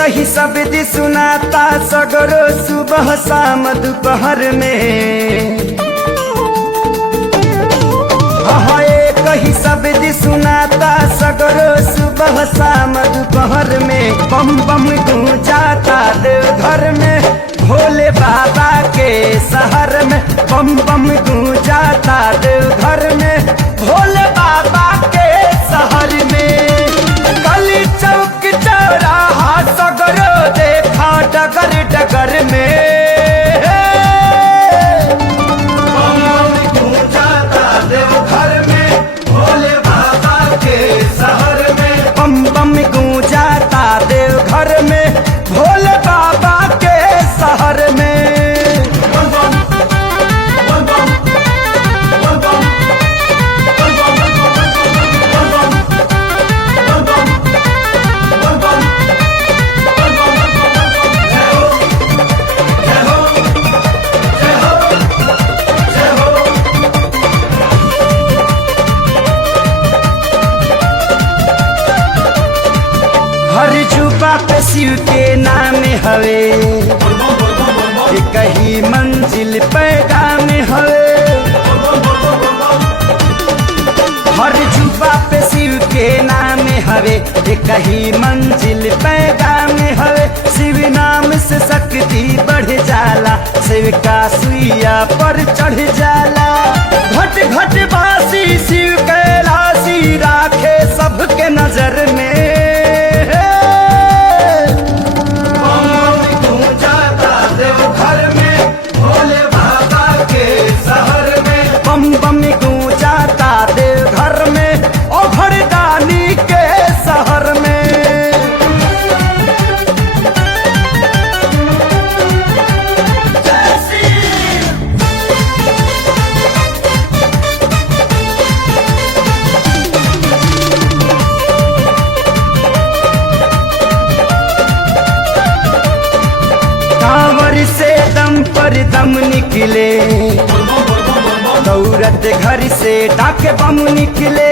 ही शब्द सुनाता सगरो सुबह शाम दोपहर में। हाँ एक ही शब्द सुनाता सगरो सुबह शाम दोपहर में। बम बम गूंजाता देवघर में भोले बाबा के शहर में। बम बम गूंजाता देवघर में भोले बाबा के शहर में। गली चौक चौराहा सगरो देखा डगर डगर में। बम बम गूंजाता देवघर में भोले बाबा के शहर में। बम बम गूंजाता देवघर में भोले बाबा के शहर में। हर जुबा पे शिव के नाम हवे, कहीं मंजिल पैगाम हवे। हर जुबा पे शिव के नाम हवे, कहीं मंजिल पैगाम हवे। शिव नाम से शक्ति बढ़ जाला, शिव का सुइया पर चढ़ जाला। घट घट बासी शिव कैलाशी राखे सबके नजर में। बम बम गूंजाता देवघर में ओ भरदानी के शहर में। कांवर से दम पर दम निकले, दौड़त घर से डाक बम निकले।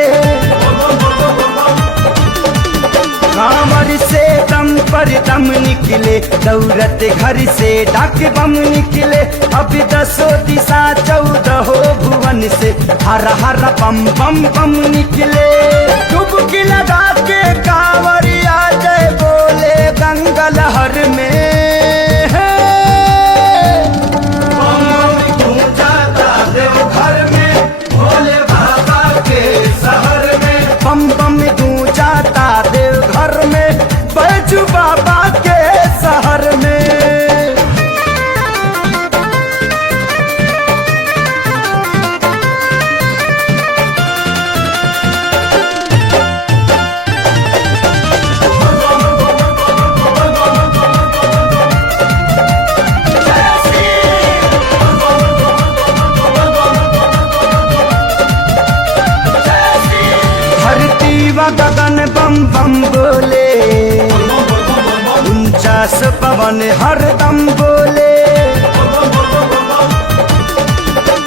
कांवर से दम पर दम निकले, दौड़त घर से डाक बम निकले। अब 10 दिशा 14 भुवन से हर हर बम बम बम निकले। डुबकी लगा के कांवरिया जय बोले गंगा लहर में। बम बम गूंजाता देवघर में बैजू बाबा के शहर में। गगन बम बम बोले, 49 पवन हरदम बोले।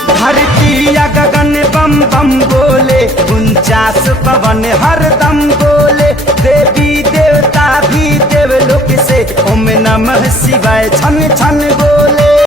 धरती या गगन बम बम बोले, 49 पवन हरदम बोले। देवी देवता भी देवलोक से ओम नमः शिवाय छन छन बोले।